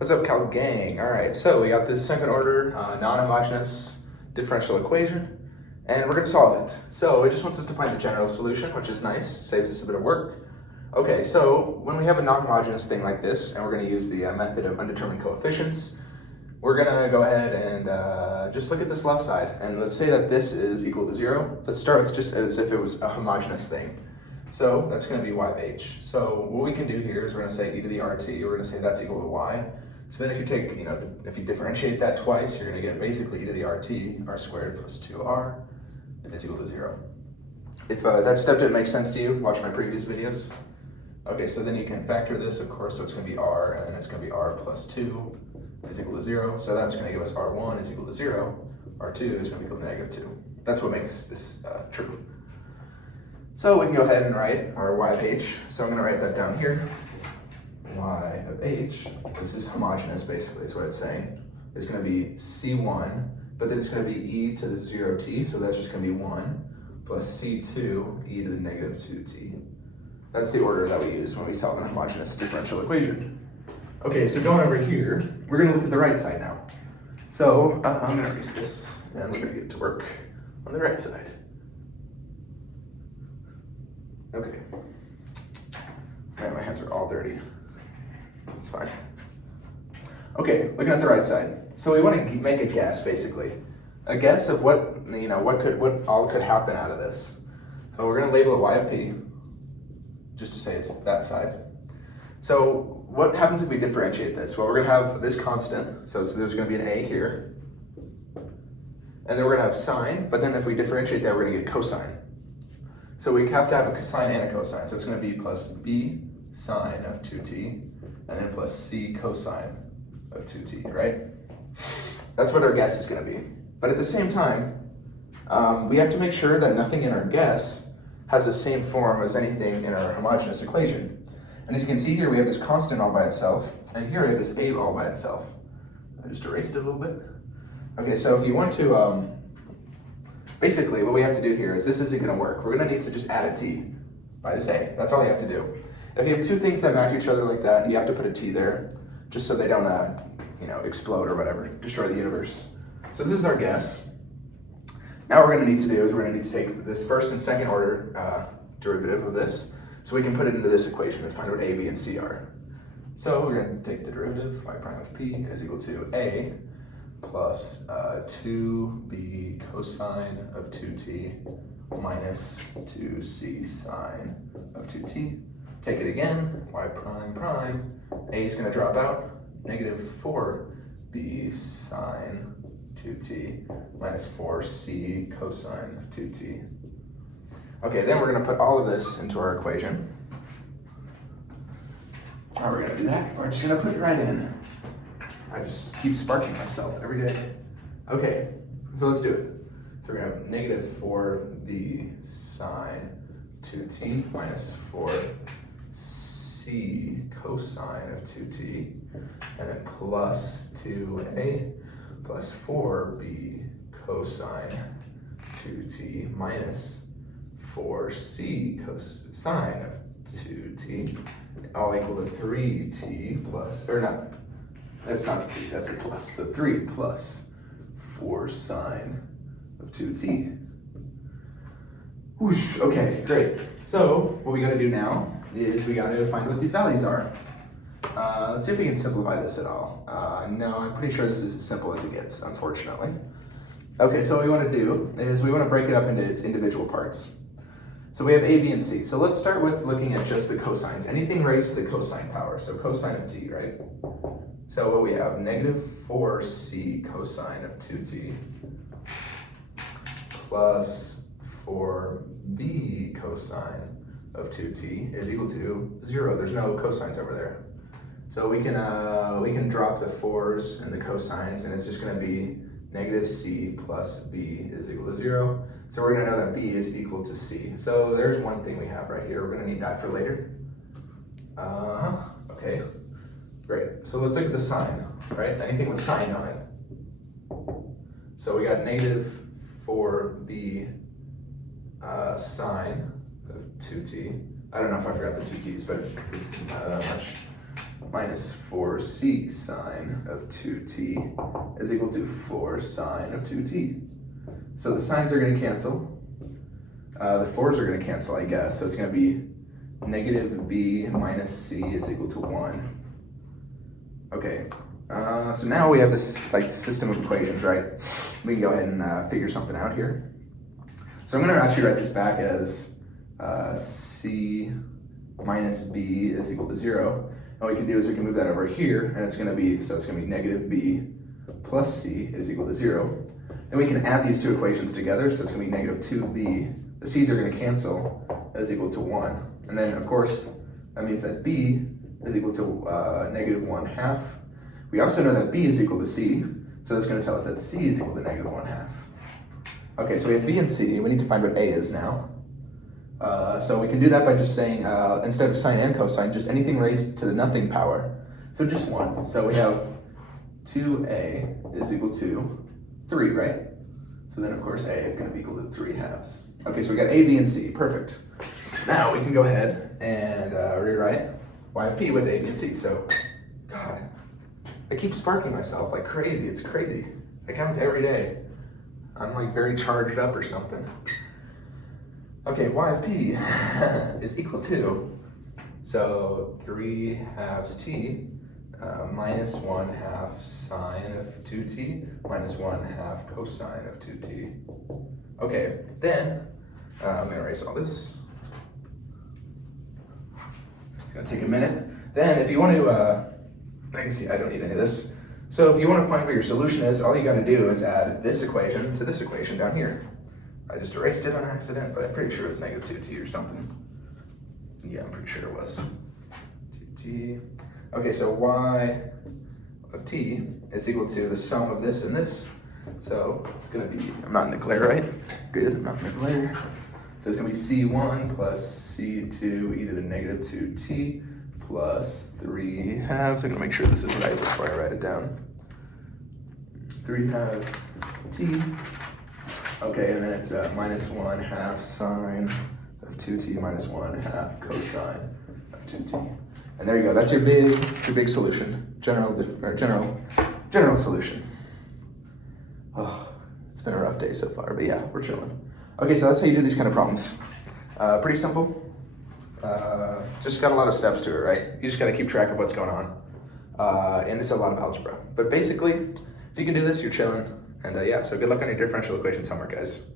What's up, Cal gang? All right, so we got this second order non-homogeneous differential equation, and we're gonna solve it. So it just wants us to find the general solution, which is nice, saves us a bit of work. Okay, so when we have a non-homogeneous thing like this, and we're gonna use the method of undetermined coefficients, we're gonna go ahead and just look at this left side, and let's say that this is equal to 0. Let's start with just as if it was a homogeneous thing. So that's gonna be y of h. So what we can do here is we're gonna say e to the rt, we're gonna say that's equal to y. So then if you take, if you differentiate that twice, you're gonna get basically e to the rt, r squared plus 2r, and it's equal to 0. If that step didn't make sense to you, watch my previous videos. Okay, so then you can factor this, of course, so it's gonna be r, and then it's gonna be r plus 2 is equal to 0. So that's gonna give us r1 is equal to 0, r2 is gonna be equal to -2. That's what makes this true. So we can go ahead and write our y of h. So I'm gonna write that down here. Y of h, this is homogeneous basically, is what it's saying. It's gonna be C1, but then it's gonna be e to the 0t, so that's just gonna be 1, plus C2, e to the -2t. That's the order that we use when we solve an homogeneous differential equation. Okay, so going over here, we're gonna look at the right side now. So I'm gonna erase this, and we're gonna get to work on the right side. Okay. Man, my hands are all dirty. It's fine. Okay, looking at the right side. So we want to make a guess, basically. A guess of what all could happen out of this. So we're going to label it y of p, just to say it's that side. So what happens if we differentiate this? Well, we're going to have this constant, so there's going to be an a here. And then we're going to have sine, but then if we differentiate that, we're going to get cosine. So we have to have a cosine and a cosine. So it's going to be plus b sine of 2t, and then plus c cosine of 2t, right? That's what our guess is going to be. But at the same time, we have to make sure that nothing in our guess has the same form as anything in our homogeneous equation. And as you can see here, we have this constant all by itself, and here we have this a all by itself. I just erased it a little bit. Okay, so if you want to, basically what we have to do here is this isn't going to work. We're going to need to just add a t by this a. That's all you have to do. If you have two things that match each other like that, you have to put a t there, just so they don't, explode or whatever, destroy the universe. So this is our guess. Now what we're going to need to do is we're going to need to take this first and second order derivative of this, so we can put it into this equation and find what a, b, and c are. So we're going to take the derivative, y prime of p is equal to a plus 2b cosine of 2t minus 2c sine of 2t. Take it again, y prime prime, a is going to drop out, negative 4b sine 2t minus 4c cosine of 2t. Okay, then we're going to put all of this into our equation. How are we going to do that? We're just going to put it right in. I just keep sparking myself every day. Okay, so let's do it. So we're going to have negative 4b sine 2t minus 4c cosine of 2t, and then plus 2a plus 4b cosine 2t minus 4c cosine of 2t, all equal to 3t plus, or not, that's not a t, that's a plus, so 3 plus 4 sine of 2t. Whoosh, okay, great. So what we gotta do now is we gotta find what these values are. Let's see if we can simplify this at all. No, I'm pretty sure this is as simple as it gets, unfortunately. Okay, so what we wanna do is we wanna break it up into its individual parts. So we have a, b, and c. So let's start with looking at just the cosines. Anything raised to the cosine power, so cosine of t, right? So what we have, negative 4c cosine of 2t plus 4b cosine of 2t is equal to 0. There's no cosines over there. So we can drop the 4's and the cosines, and it's just going to be negative c plus b is equal to 0. So we're going to know that b is equal to c. So there's one thing we have right here. We're going to need that for later. Okay, great. So let's look at the sign, right? Anything with sign on it. So we got negative 4b sine of 2t. I don't know if I forgot the 2t's, but this is not that much. minus 4c sine of 2t is equal to 4 sine of 2t. So the signs are going to cancel. The 4's are going to cancel, I guess. So it's going to be negative b minus c is equal to 1. Okay, so now we have this like system of equations, right? We can go ahead and figure something out here. So I'm going to actually write this back as c minus b is equal to 0. And what we can do is we can move that over here, and it's going to be, so it's going to be negative b plus c is equal to 0. Then we can add these two equations together, so it's going to be negative 2b. The c's are going to cancel, is equal to 1. And then, of course, that means that b is equal to negative 1/2. We also know that b is equal to c, so that's going to tell us that c is equal to negative 1/2. Okay, so we have b and c. We need to find what a is now. So we can do that by just saying, instead of sine and cosine, just anything raised to the nothing power. So just 1. So we have 2a is equal to 3, right? So then, of course, a is going to be equal to 3/2. Okay, so we got a, b, and c. Perfect. Now we can go ahead and rewrite y of p with a, b, and c. So, God, I keep sparking myself like crazy. It's crazy. It happens every day. I'm like very charged up or something. Okay, y of p is equal to, so 3/2 t minus 1/2 sine of 2t minus 1/2 cosine of 2t. Okay, then I'm gonna erase all this. It's gonna take a minute. Then if you want to, I can see I don't need any of this. So if you want to find what your solution is, all you gotta do is add this equation to this equation down here. I just erased it on accident, but I'm pretty sure it was negative 2t or something. Yeah, I'm pretty sure it was. 2t. Okay, so y of t is equal to the sum of this and this. So it's going to be, I'm not in the glare, right? Good, I'm not in the glare. So it's going to be c1 plus c2 e to the negative 2t plus 3/2. I'm going to make sure this is right before I write it down. 3/2 t. Okay, and then it's minus 1/2 sine of 2t minus 1/2 cosine of 2t. And there you go. That's your big solution. General solution. Oh, it's been a rough day so far, but yeah, we're chilling. Okay, so that's how you do these kind of problems. Pretty simple. Just got a lot of steps to it, right? You just got to keep track of what's going on. And it's a lot of algebra. But basically, if you can do this, you're chilling. And yeah, so good luck on your differential equations homework, guys.